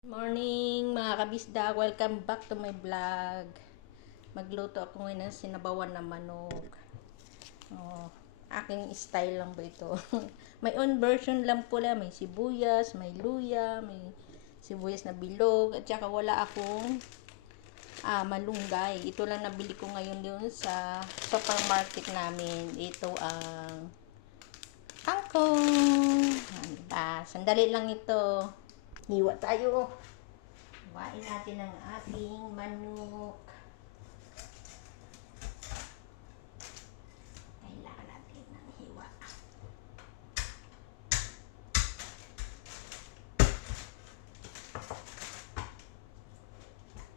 Morning mga kabisda, welcome back to my vlog. Magluto ako ngayon ng sinabawan na manok. Aking style lang ba ito? May own version lang pula, may sibuyas, may luya, may sibuyas na bilog, at saka wala akong malunggay. Ito lang nabili ko ngayon doon sa supermarket namin. Ito ang kangkong. Sandali lang ito. Hiwa tayo. Hiwain natin ang ating manok. Kailangan natin ng hiwa.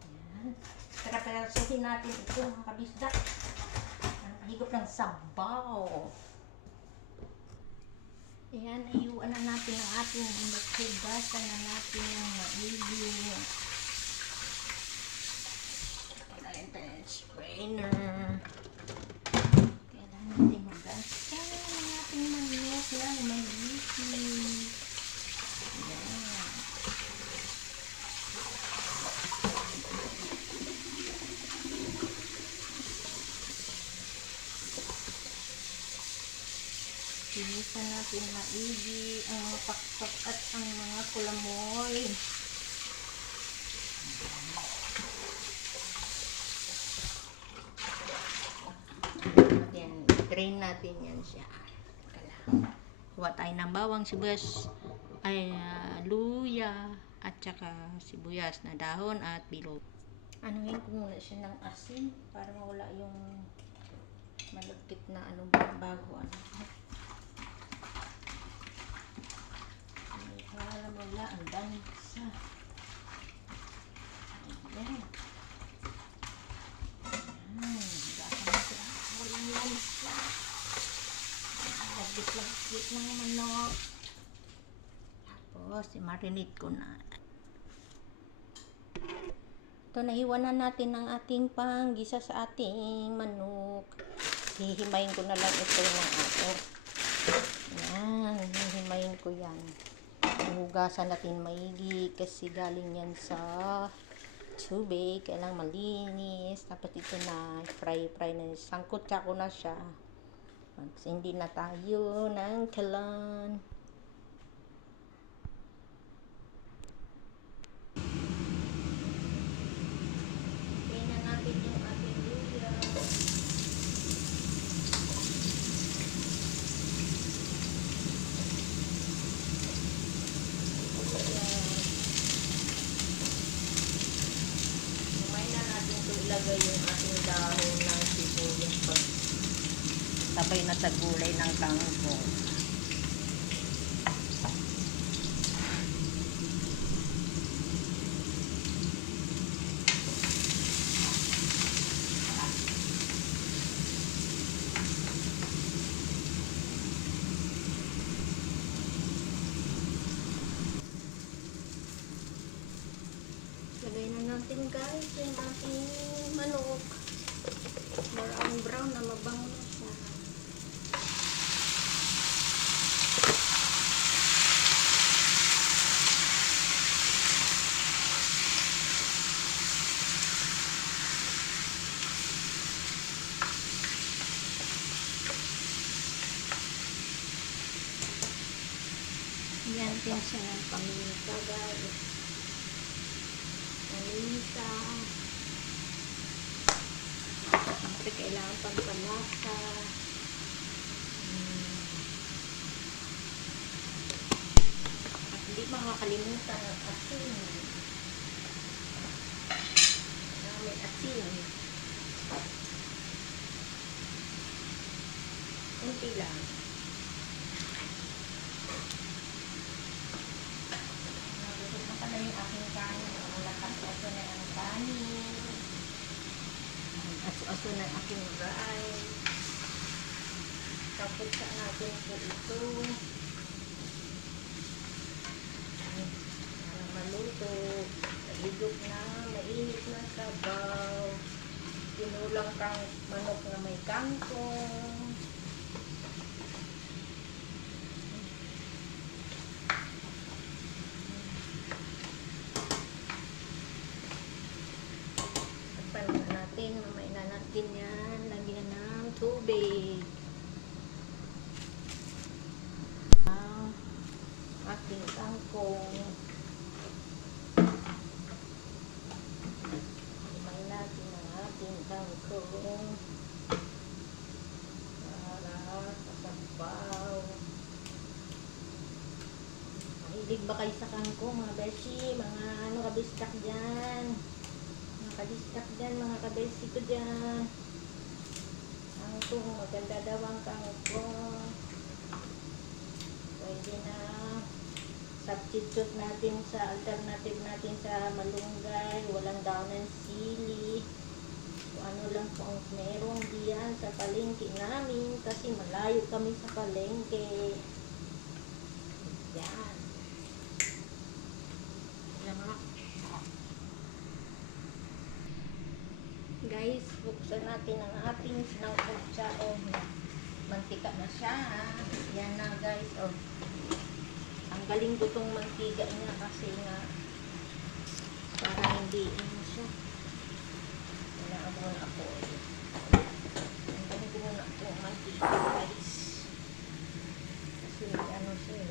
Ayan. Pera-perasuhin natin ito mga kabisda. Higop ng sabaw. Ayan, ayuan na natin ang ating manok. Hugasan na natin ang maigi. Kailangan natin ang strainer. Kailangan natin hugasan ang ating manok ng maigi. Ayan. Linisan natin maigi ang mga pakpak at ang mga kulamoy. Drain natin yan siya. Huwa tayo ng bawang, sibuyas, luya, at saka sibuyas na dahon at bilog. Anuhin ko muna siya ng asin para mawala yung malagkit na bago para wala ang dansa. Ayan. Gasa mo siya. Walang lansa. Lagkit ng manok. Tapos, i-marinate ko na. Ito, nahiwa na natin ang ating panggisa sa ating manok. Hihimayin ko na lang ito ng ato. Ayan, hihimayin ko yan. Hugasan natin maigi kasi galing yan sa tubig. Kailangan malinis. Tapos ito na fry na. Sangkot ko na siya. Hindi na tayo ng kalan. Kaya na natin yung ating luya. Ilagay yung ating dahon ng sibuyas pag sabay na sa gulay ng kangkong. Lagay na natin guys yung ating manok. Brown na mabango na siya. Yan din siya ng paminta guys. Paminta. Siyempre kailangan pampalasa. At hindi makakalimutan ang asin. May asin. Kunti lang. Nagusot na pala yung aking kanin. Aso na ang kanin. Aso na ang aking rice. Tapos sa natin po ito. Para maluto. Nahigop na. Mainit na sabaw. Tinulang kang manok na may kangkong. Astig ba kayo sa kangkong, mga beshi, mga ano kabistak dyan. Mga kabistak dyan, mga kabeshi ko dyan. Kangkong, maganda daw ang kangkong. Pwede na. Substitute natin sa alternative natin sa malunggay. Walang daw ng sili. Kung ano lang po ang meron diyan sa palengke namin. Kasi malayo kami sa palengke. Yan. Lahat. Guys, buksan natin ang ating sinangkotsa. Mantika na siya. Yan na guys. Ang galing ko tong mantika niya kasi nga para hindi ano siya. Inaabon ako. Ang galing ko muna itong mantika guys. Kasi ano siya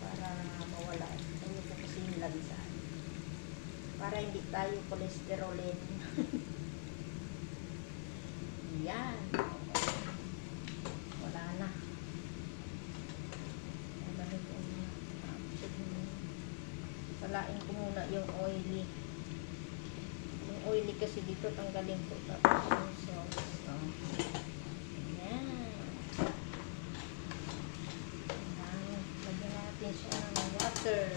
para mawala. Ano ko kasi yung lansan. Para hindi tayo cholesterolin. Yan. Wala na. Salain ko muna yung oily. Yung oily kasi dito tanggalin ko. Tapos yung sauce. Yan. Lagyan natin siya ng water.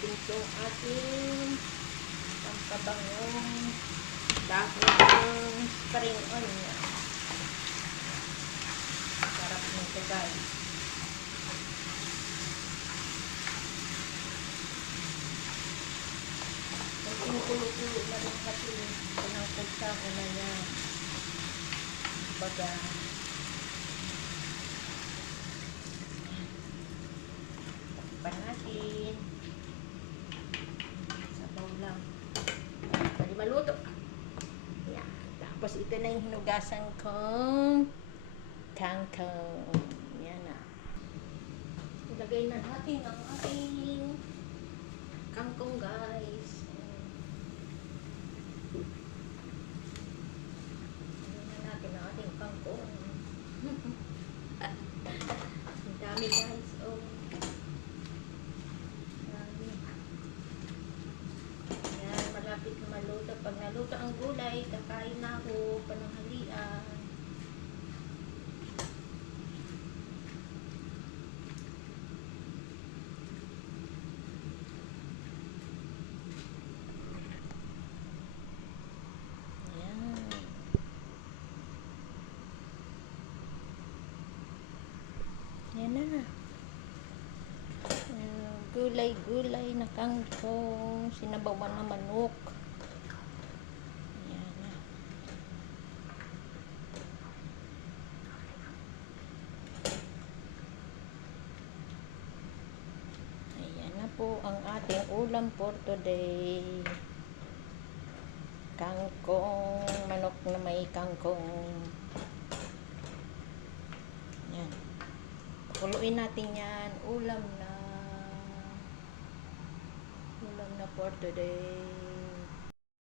Itong ating pampabangong dahon ng spring onion. Sarap nito guys. Kung kulo-kulo na rin kasi pinangkot sa ako na yan. Baga pa natin. Pwede maluto. Yan. Tapos ito na yung hinugasan kong kangkong. Yan na. Ilagay na natin ang ating kangkong guys. Ilagay na natin ang ating kangkong. Ang dami guys. Malapit na maluto. Pag naluto ang gulay, kakain na ako pananghalian. Ayan. Ayan na. Gulay-gulay na kangkong, sinabawan na manok. Ayan na. Ayan na po ang ating ulam for today. Kangkong, manok na may kangkong. Ayan. Pakuluin natin yan. Ulam na for today.